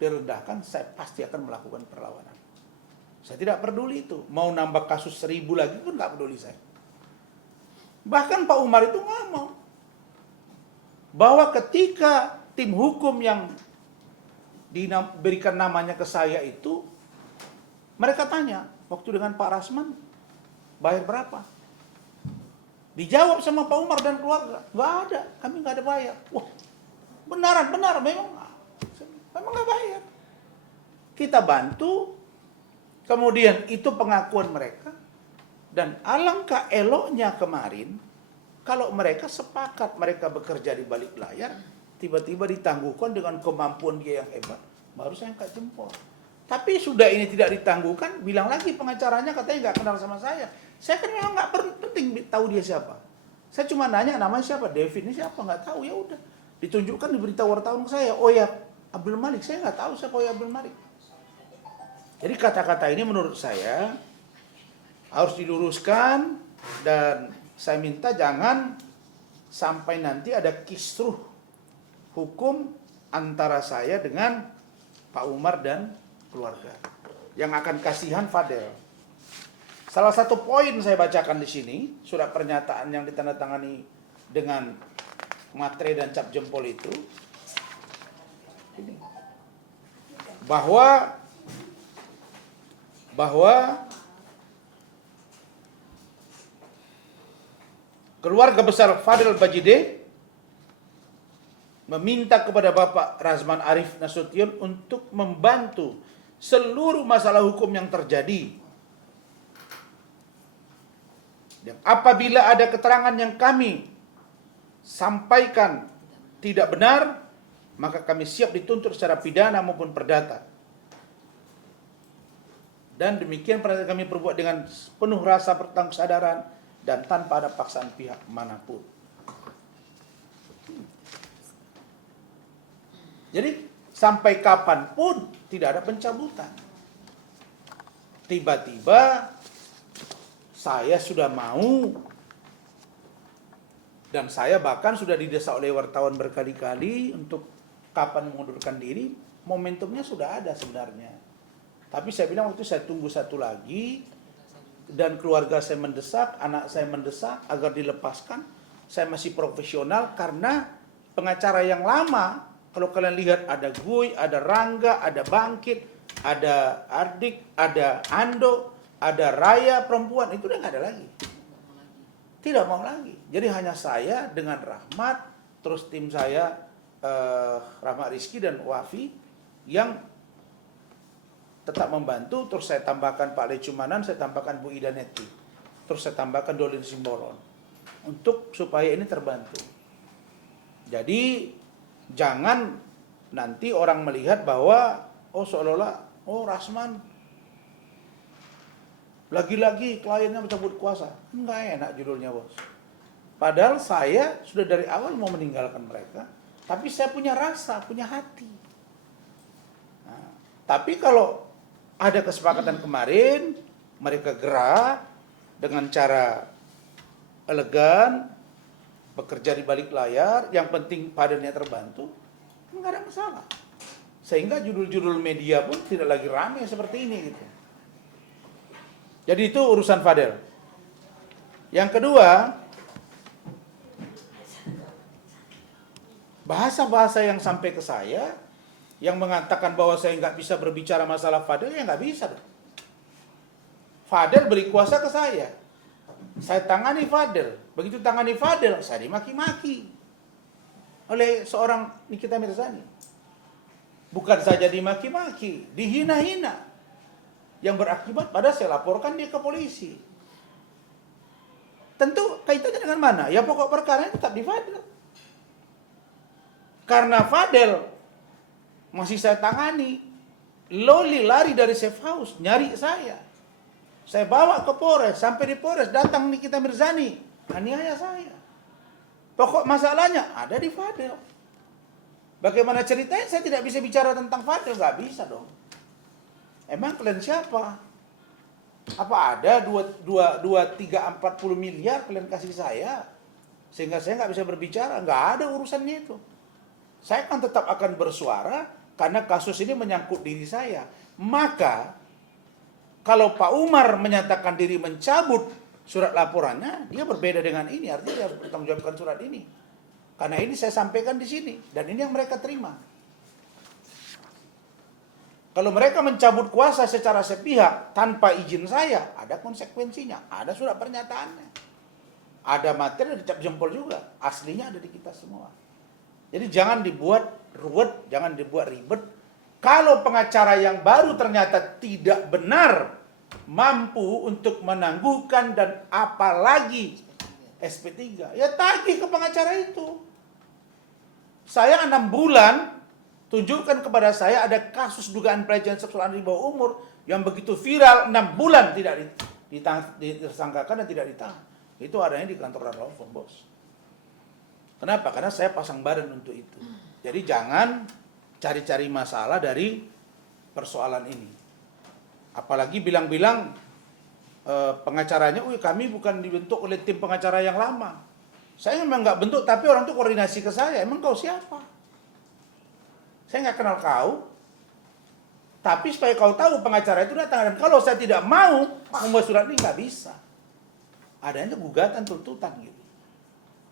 direndahkan, saya pasti akan melakukan perlawanan. Saya tidak peduli itu. Mau nambah kasus 1000 lagi pun nggak peduli saya. Bahkan Pak Umar itu ngomong bahwa ketika tim hukum yang diberikan namanya ke saya itu, mereka tanya, waktu dengan Pak Rasman, bayar berapa? Dijawab sama Pak Umar dan keluarga, nggak ada, kami nggak ada bayar. Wah, benar, memang nggak bayar. Kita bantu, kemudian itu pengakuan mereka, dan alangkah eloknya kemarin, kalau mereka sepakat mereka bekerja di balik layar, tiba-tiba ditangguhkan dengan kemampuan dia yang hebat, baru saya angkat jempol. Tapi sudah ini tidak ditangguhkan, bilang lagi pengacaranya katanya nggak kenal sama saya. Saya kan memang nggak penting tahu dia siapa. Saya cuma nanya namanya siapa, David ini siapa, nggak tahu, ya udah. Ditunjukkan, diberitahu wartawan ke saya, oh ya Abdul Malik, saya nggak tahu siapa ya Abdul Malik. Jadi kata-kata ini menurut saya harus diluruskan, dan saya minta jangan sampai nanti ada kisruh hukum antara saya dengan Pak Umar dan keluarga. Yang akan kasihan Fadel. Salah satu poin saya bacakan di sini, surat pernyataan yang ditandatangani dengan matre dan cap jempol itu, bahwa keluarga besar Fadel Bajide meminta kepada Bapak Razman Arif Nasution untuk membantu seluruh masalah hukum yang terjadi. Dan apabila ada keterangan yang kami sampaikan tidak benar, maka kami siap dituntut secara pidana maupun perdata. Dan demikian kami perbuat dengan penuh rasa bertanggung dan tanpa ada paksaan pihak manapun. Jadi sampai kapanpun tidak ada pencabutan. Tiba-tiba saya sudah mau, dan saya bahkan sudah didesak oleh wartawan berkali-kali untuk kapan mengundurkan diri. Momentumnya sudah ada sebenarnya. Tapi saya bilang waktu saya tunggu satu lagi, dan keluarga saya mendesak, anak saya mendesak agar dilepaskan. Saya masih profesional karena pengacara yang lama, kalau kalian lihat ada Guy, ada Rangga, ada Bangkit, ada Ardik, ada Ando, ada Raya perempuan, itu udah nggak ada lagi. Tidak mau lagi. Jadi hanya saya dengan Rahmat, terus tim saya Rahmat Rizky dan Wafi yang tetap membantu. Terus saya tambahkan Pak Lecumanan, saya tambahkan Bu Ida Neti, terus saya tambahkan Dolin Simbolon untuk supaya ini terbantu. Jadi jangan nanti orang melihat bahwa oh seolah-olah oh Rasman lagi-lagi kliennya mencabut kuasa. Enggak enak judulnya, bos. Padahal saya sudah dari awal mau meninggalkan mereka, tapi saya punya rasa, punya hati. Nah, tapi kalau ada kesepakatan kemarin, mereka gerak dengan cara elegan, bekerja di balik layar, yang penting padanya terbantu, enggak ada masalah. Sehingga judul-judul media pun tidak lagi ramai seperti ini gitu. Jadi itu urusan Fadel. Yang kedua, bahasa-bahasa yang sampai ke saya, yang mengatakan bahwa saya nggak bisa berbicara masalah Fadel, ya nggak bisa. Fadel beri kuasa ke saya tangani Fadel. Begitu tangani Fadel, saya dimaki-maki oleh seorang Nikita Mirzani. Bukan saja dimaki-maki, dihina-hina. Yang berakibat pada saya laporkan dia ke polisi. Tentu kaitannya dengan mana? Ya pokok perkara tetap di Fadel. Karena Fadel masih saya tangani, Loli lari dari safe house, nyari saya. Saya bawa ke Polres, sampai di Polres datang Nikita Mirzani, aniaya saya. Pokok masalahnya ada di Fadel. Bagaimana ceritanya saya tidak bisa bicara tentang Fadel, nggak bisa dong. Emang kalian siapa? Apa ada 2, 3, 40 miliar kalian kasih saya? Sehingga saya nggak bisa berbicara. Nggak ada urusannya itu. Saya kan tetap akan bersuara karena kasus ini menyangkut diri saya. Maka kalau Pak Umar menyatakan diri mencabut surat laporannya, dia berbeda dengan ini. Artinya dia harus bertanggung jawabkan surat ini. Karena ini saya sampaikan di sini dan ini yang mereka terima. Kalau mereka mencabut kuasa secara sepihak tanpa izin saya, ada konsekuensinya, ada surat pernyataannya. Ada materi, ada cap jempol juga. Aslinya ada di kita semua. Jadi jangan dibuat ruwet, jangan dibuat ribet. Kalau pengacara yang baru ternyata tidak benar mampu untuk menangguhkan dan apalagi SP3, ya tagih ke pengacara itu. Saya 6 bulan tunjukkan kepada saya ada kasus dugaan pelecehan seksual anak di bawah umur yang begitu viral, 6 bulan tidak disangkakan dan tidak ditahan. Itu adanya di kantor Radlafon, bos. Kenapa? Karena saya pasang badan untuk itu. Jadi jangan cari-cari masalah dari persoalan ini. Apalagi bilang-bilang pengacaranya, kami bukan dibentuk oleh tim pengacara yang lama. Saya memang nggak bentuk, tapi orang itu koordinasi ke saya. Emang kau siapa? Saya nggak kenal kau. Tapi supaya kau tahu pengacara itu datang. Dan kalau saya tidak mau membuat surat ini, nggak bisa. Adanya gugatan tuntutan gitu.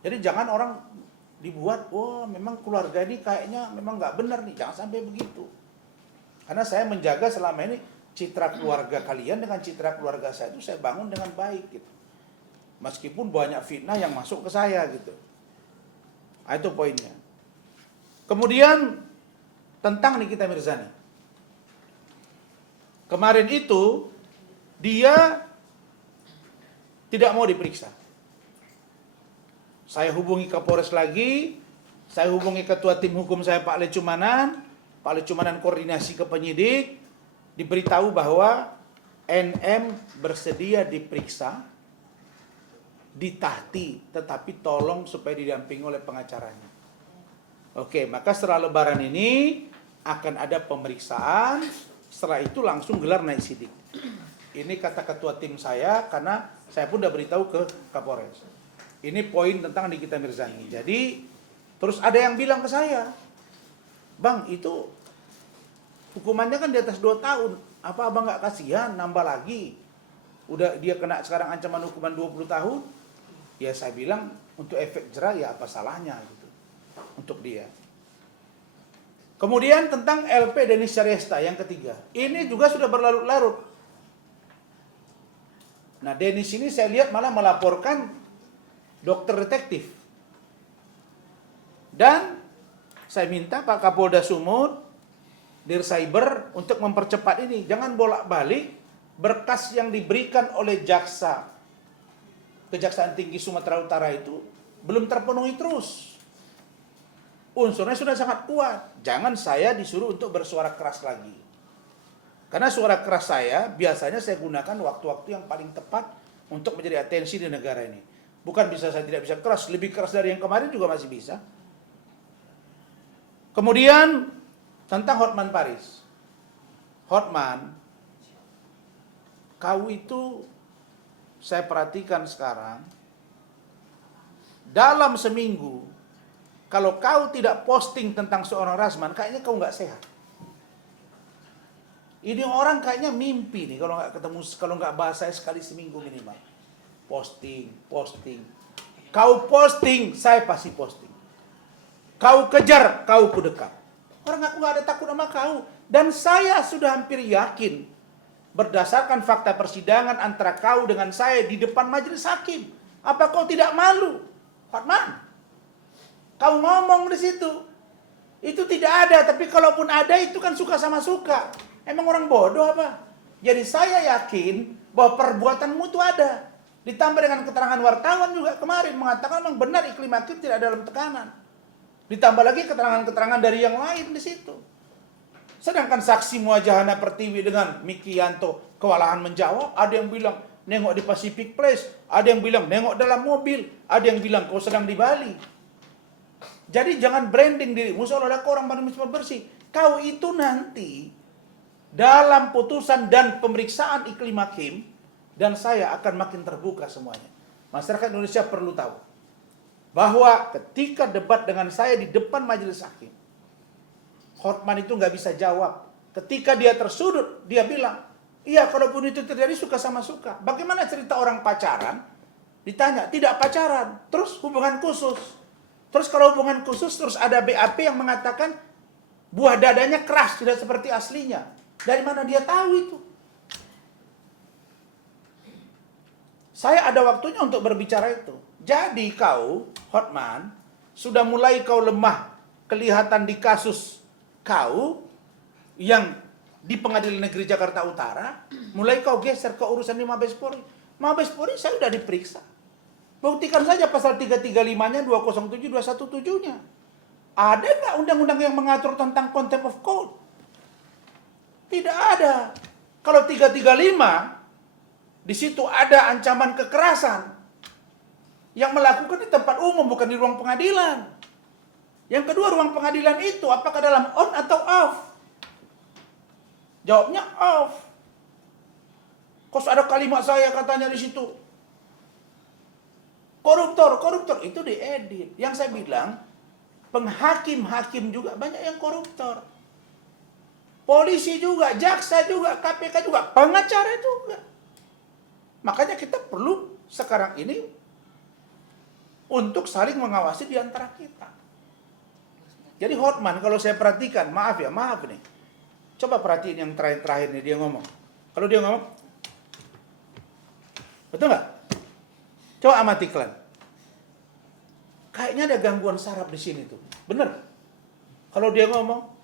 Jadi jangan orang dibuat, memang keluarga ini kayaknya memang nggak benar nih. Jangan sampai begitu. Karena saya menjaga selama ini citra keluarga kalian dengan citra keluarga saya itu saya bangun dengan baik gitu. Meskipun banyak fitnah yang masuk ke saya gitu. Nah, itu poinnya. Kemudian tentang Nikita Mirzani. Kemarin itu dia tidak mau diperiksa. Saya hubungi Kapolres lagi, saya hubungi ketua tim hukum saya Pak Lecumanan, Pak Lecumanan koordinasi ke penyidik, diberitahu bahwa NM bersedia diperiksa, ditahti, tetapi tolong supaya didampingi oleh pengacaranya. Oke, maka setelah Lebaran ini akan ada pemeriksaan, setelah itu langsung gelar naik sidik. Ini kata ketua tim saya, karena saya pun udah beritahu ke Kapolres. Ini poin tentang Nikita Mirzani. Jadi, terus ada yang bilang ke saya, Bang, itu hukumannya kan di atas 2 tahun. Apa abang nggak kasihan, nambah lagi? Udah dia kena sekarang ancaman hukuman 20 tahun. Ya saya bilang, untuk efek jerah ya apa salahnya gitu. Untuk dia. Kemudian tentang LP Denis Syariesta yang ketiga. Ini juga sudah berlarut-larut. Nah, Denis ini saya lihat malah melaporkan dokter detektif. Dan saya minta Pak Kapolda Sumut, Dir Cyber untuk mempercepat ini. Jangan bolak-balik berkas yang diberikan oleh jaksa Kejaksaan Tinggi Sumatera Utara itu belum terpenuhi terus. Unsurnya sudah sangat kuat. Jangan saya disuruh untuk bersuara keras lagi. Karena suara keras saya biasanya saya gunakan waktu-waktu yang paling tepat untuk menjadi atensi di negara ini. Bukan bisa saya tidak bisa keras, lebih keras dari yang kemarin juga masih bisa. Kemudian tentang Hotman Paris. Hotman, kau itu saya perhatikan sekarang, dalam seminggu, kalau kau tidak posting tentang seorang Rasman, kayaknya kau nggak sehat. Ini orang kayaknya mimpi nih kalau nggak ketemu, kalau nggak bahas saya sekali seminggu minimal. Posting. Kau posting, saya pasti posting. Kau kejar, kau kudekat. Orang aku nggak ada takut sama kau. Dan saya sudah hampir yakin, berdasarkan fakta persidangan antara kau dengan saya di depan majelis hakim. Apa kau tidak malu? Hotman, kau ngomong di situ. Itu tidak ada, tapi kalaupun ada itu kan suka sama suka. Emang orang bodoh apa? Jadi saya yakin bahwa perbuatanmu itu ada. Ditambah dengan keterangan wartawan juga kemarin mengatakan memang benar iklim hakim tidak dalam tekanan. Ditambah lagi keterangan-keterangan dari yang lain di situ. Sedangkan saksi Muajahana Pertiwi dengan Miki Yanto kewalahan menjawab, ada yang bilang nengok di Pacific Place, ada yang bilang nengok dalam mobil, ada yang bilang kau sedang di Bali. Jadi jangan branding dirimu seolah-olah kau orang manusia bersih. Kau itu nanti dalam putusan dan pemeriksaan iklim hakim dan saya akan makin terbuka semuanya. Masyarakat Indonesia perlu tahu bahwa ketika debat dengan saya di depan majelis hakim, Hotman itu nggak bisa jawab. Ketika dia tersudut, dia bilang, iya kalaupun itu terjadi suka sama suka. Bagaimana cerita orang pacaran? Ditanya, tidak pacaran. Terus hubungan khusus. Terus kalau hubungan khusus, terus ada BAP yang mengatakan buah dadanya keras, tidak seperti aslinya. Dari mana dia tahu itu? Saya ada waktunya untuk berbicara itu. Jadi kau, Hotman, sudah mulai kau lemah, kelihatan di kasus kau yang di Pengadilan Negeri Jakarta Utara, mulai kau geser ke urusan di Mabes Polri. Mabes Polri saya sudah diperiksa. Buktikan saja pasal 335-nya, 207, 217-nya. Ada nggak undang-undang yang mengatur tentang contempt of court? Tidak ada. Kalau 335, di situ ada ancaman kekerasan. Yang melakukan di tempat umum, bukan di ruang pengadilan. Yang kedua, ruang pengadilan itu apakah dalam on atau off? Jawabnya off. Kok ada kalimat saya katanya di situ. Koruptor, koruptor. Itu diedit. Yang saya bilang, penghakim-hakim juga banyak yang koruptor. Polisi juga, jaksa juga, KPK juga, pengacara juga. Makanya kita perlu sekarang ini untuk saling mengawasi di antara kita. Jadi Hotman kalau saya perhatikan, maaf nih. Coba perhatiin yang terakhir nih dia ngomong. Kalau dia ngomong, betul nggak? Coba amati kalian. Kayaknya ada gangguan saraf di sini tuh. Bener? Kalau dia ngomong,